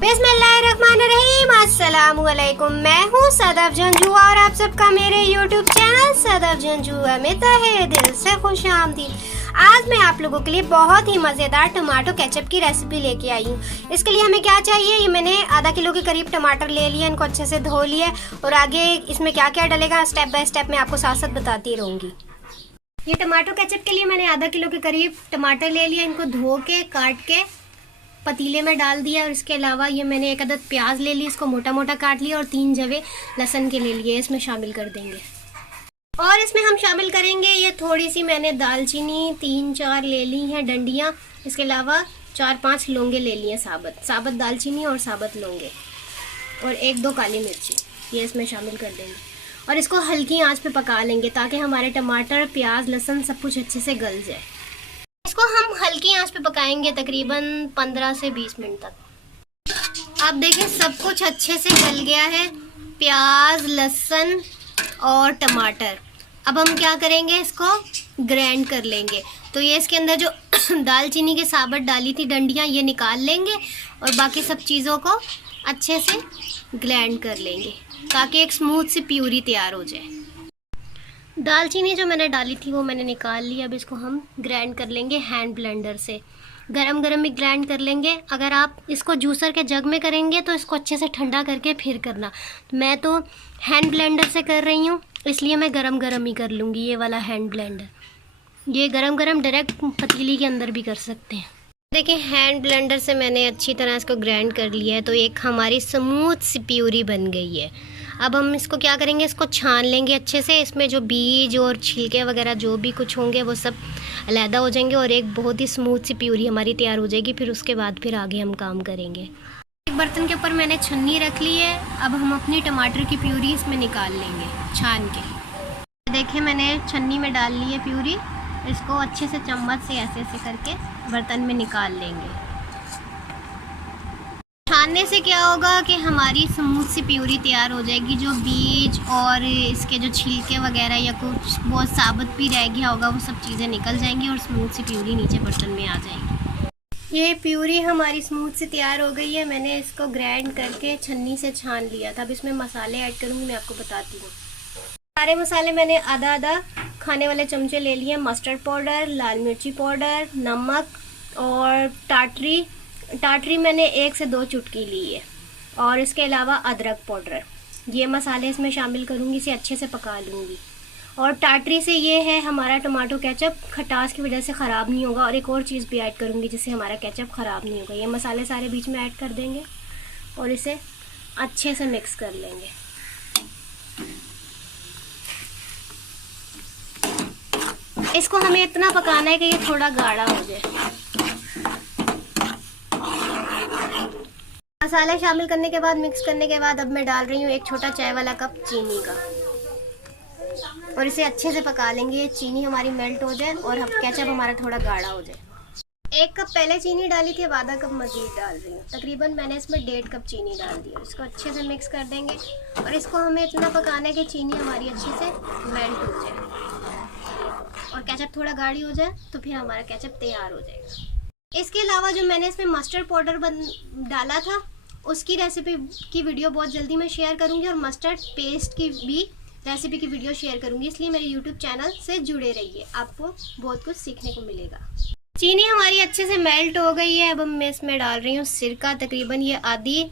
बिस्मिल्लाहिर्रहमानिर्रहीम, अस्सलामुअलैकुम। मैं हूँ सदफ झंझू और आप सबका मेरे यूट्यूब चैनल सदफ झंझू में तहे दिल से खुश आमदीद। आज मैं आप लोगों के लिए बहुत ही मज़ेदार टमाटो केचप की रेसिपी लेके आई हूँ। इसके लिए हमें क्या चाहिए, ये मैंने आधा किलो के करीब टमाटर ले लिए, इनको अच्छे से धो लिए और आगे इसमें क्या क्या डलेगा स्टेप बाय स्टेप मैं आपको साथ साथ बताती रहूँगी। ये टमाटो केचप के लिए मैंने आधा किलो के करीब टमाटर ले लिया, इनको धो के काट के पतीले में डाल दिया। और इसके अलावा ये मैंने एक अदद प्याज ले ली, इसको मोटा मोटा काट लिया और 3 जवे लहसुन के ले लिए, इसमें शामिल कर देंगे। और इसमें हम शामिल करेंगे ये थोड़ी सी मैंने दालचीनी 3-4 ले ली हैं डंडियाँ। इसके अलावा 4-5 लौंगे ले लिए साबुत दालचीनी और साबुत लौंगे, और 1-2 काली मिर्ची ये इसमें शामिल कर देंगे। और इसको हल्की आंच पे पका लेंगे ताकि हमारे टमाटर प्याज लहसुन सब कुछ अच्छे से गल जाए। इसको हम हल्की आंच पे पकाएंगे तकरीबन 15 से 20 मिनट तक। आप देखें सब कुछ अच्छे से गल गया है, प्याज लहसुन और टमाटर। अब हम क्या करेंगे, इसको ग्राइंड कर लेंगे। तो ये इसके अंदर जो दालचीनी के साबुत डाली थी डंडियाँ ये निकाल लेंगे और बाकी सब चीज़ों को अच्छे से ग्राइंड कर लेंगे ताकि एक स्मूथ सी प्यूरी तैयार हो जाए। दालचीनी जो मैंने डाली थी वो मैंने निकाल ली। अब इसको हम ग्राइंड कर लेंगे हैंड ब्लेंडर से, गरम गरम ही ग्राइंड कर लेंगे। अगर आप इसको जूसर के जग में करेंगे तो इसको अच्छे से ठंडा करके फिर करना। मैं तो हैंड ब्लेंडर से कर रही हूँ इसलिए मैं गरम गरम ही कर लूँगी। ये वाला हैंड ब्लेंडर, ये गरम गरम डायरेक्ट पतीली के अंदर भी कर सकते हैं। देखिए हैंड ब्लेंडर से मैंने अच्छी तरह इसको ग्राइंड कर लिया है, तो एक हमारी स्मूथ सी प्यूरी बन गई है। अब हम इसको क्या करेंगे, इसको छान लेंगे अच्छे से। इसमें जो बीज और छिलके वगैरह जो भी कुछ होंगे वो सब अलहदा हो जाएंगे और एक बहुत ही स्मूथ सी प्यूरी हमारी तैयार हो जाएगी। फिर उसके बाद फिर आगे हम काम करेंगे। एक बर्तन के ऊपर मैंने छन्नी रख ली है। अब हम अपनी टमाटर की प्यूरी इसमें निकाल लेंगे छान के। देखिए मैंने छन्नी में डाल ली है प्यूरी, इसको अच्छे से चम्मच से ऐसे ऐसे करके बर्तन में निकाल लेंगे। छानने से क्या होगा कि हमारी स्मूथ सी प्यूरी तैयार हो जाएगी। जो बीज और इसके जो छिलके वगैरह या कुछ बहुत साबुत भी रह गया होगा वो सब चीज़ें निकल जाएंगी और स्मूथ सी प्यूरी नीचे बर्तन में आ जाएगी। ये प्यूरी हमारी स्मूथ से तैयार हो गई है। मैंने इसको ग्राइंड करके छन्नी से छान लिया था। अब इसमें मसाले ऐड करूँगी, मैं आपको बताती हूँ। सारे मसाले मैंने आधा खाने वाले चमचे ले लिए। मस्टर्ड पाउडर, लाल मिर्ची पाउडर, नमक और टाटरी मैंने 1 से 2 चुटकी ली है, और इसके अलावा अदरक पाउडर। ये मसाले इसमें शामिल करूँगी, इसे अच्छे से पका लूँगी। और टाटरी से ये है हमारा टमाटो केचप खटास की वजह से ख़राब नहीं होगा। और एक और चीज़ भी ऐड करूँगी जिससे हमारा केचप ख़राब नहीं होगा। ये मसाले सारे बीच में ऐड कर देंगे और इसे अच्छे से मिक्स कर लेंगे। इसको हमें इतना पकाना है कि ये थोड़ा गाढ़ा हो जाए। मसाले शामिल करने के बाद मिक्स करने के बाद अब मैं डाल रही हूँ 1 छोटा चाय वाला कप चीनी का, और इसे अच्छे से पका लेंगे। चीनी हमारी मेल्ट हो जाए और केचप हमारा थोड़ा गाढ़ा हो जाए। 1 कप पहले चीनी डाली थी, अब आधा कप मजीद डाल रही हूँ। तकरीबन मैंने इसमें 1.5 कप चीनी डाल दी। इसको अच्छे से मिक्स कर देंगे और इसको हमें इतना पकाना है कि चीनी हमारी अच्छे से मेल्ट हो जाए और केचप थोड़ा गाढ़ी हो जाए, तो फिर हमारा केचप तैयार हो जाएगा। इसके अलावा जो मैंने इसमें मस्टर्ड पाउडर डाला था उसकी रेसिपी की वीडियो बहुत जल्दी मैं शेयर करूंगी, और मस्टर्ड पेस्ट की भी रेसिपी की वीडियो शेयर करूंगी। इसलिए मेरे यूट्यूब चैनल से जुड़े रहिए, आपको बहुत कुछ सीखने को मिलेगा। चीनी हमारी अच्छे से मेल्ट हो गई है। अब मैं इसमें डाल रही हूँ सिरका। तकरीबन ये आधी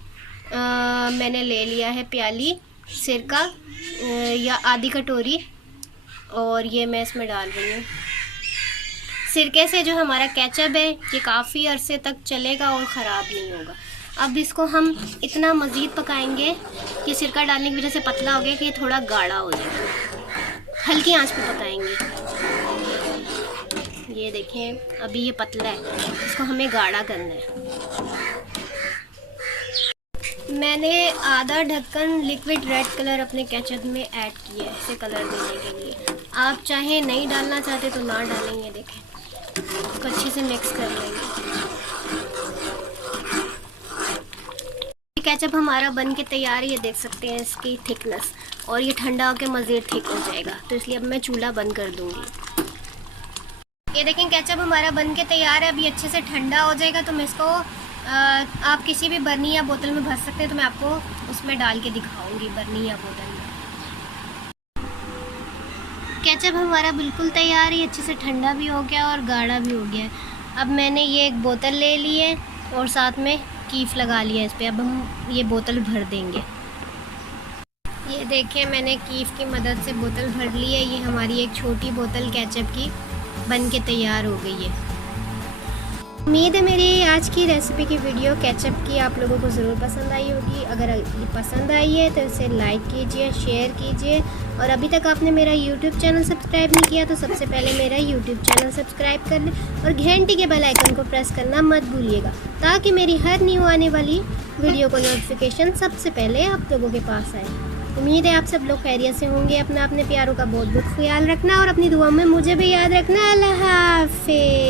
मैंने ले लिया है प्याली सिरका या आधी कटोरी, और ये मैं इसमें डाल रही हूँ। सिरके से जो हमारा केचप है ये काफ़ी अरसे तक चलेगा और ख़राब नहीं होगा। अब इसको हम इतना मज़ीद पकाएंगे कि सिरका डालने की वजह से पतला हो गया कि ये थोड़ा गाढ़ा हो जाए। हल्की आंच पे पकाएंगे। ये देखें अभी ये पतला है, इसको हमें गाढ़ा करना है। मैंने आधा ढक्कन लिक्विड रेड कलर अपने केचप में ऐड किया है इसे कलर देने के लिए। आप चाहे नहीं डालना चाहते तो ना डालें। ये देखें, इसको अच्छे से मिक्स कर लेंगे। केचप हमारा बन के तैयार है, ये देख सकते हैं इसकी थिकनेस, और ये ठंडा होकर मज़ीद थिक हो जाएगा। तो इसलिए अब मैं चूल्हा बंद कर दूंगी। ये देखें केचप हमारा बन के तैयार है। अभी अच्छे से ठंडा हो जाएगा तो मैं इसको आप किसी भी बर्नी या बोतल में भर सकते हैं, तो मैं आपको उसमें डाल के दिखाऊंगी बर्नी या बोतल में। केचप हमारा बिल्कुल तैयार है, अच्छे से ठंडा भी हो गया और गाढ़ा भी हो गया है। अब मैंने ये एक बोतल ले ली है और साथ में कीफ लगा लिया इस पर। अब हम ये बोतल भर देंगे। ये देखिए मैंने कीफ की मदद से बोतल भर ली है। ये हमारी एक छोटी बोतल केचप की बन के तैयार हो गई है। उम्मीद है मेरी आज की रेसिपी की वीडियो केचप की आप लोगों को ज़रूर पसंद आई होगी। अगर ये पसंद आई है तो इसे लाइक कीजिए, शेयर कीजिए, और अभी तक आपने मेरा YouTube चैनल सब्सक्राइब नहीं किया तो सबसे पहले मेरा YouTube चैनल सब्सक्राइब कर लें और घंटी के बेल आइकन को प्रेस करना मत भूलिएगा, ताकि मेरी हर न्यू आने वाली वीडियो को नोटिफिकेशन सबसे पहले आप लोगों के पास आए। उम्मीद है आप सब लोग खैरियत से होंगे। अपने प्यारों का बहुत बहुत ख्याल रखना और अपनी दुआ में मुझे भी याद रखना। अल्लाह हाफ़िज़।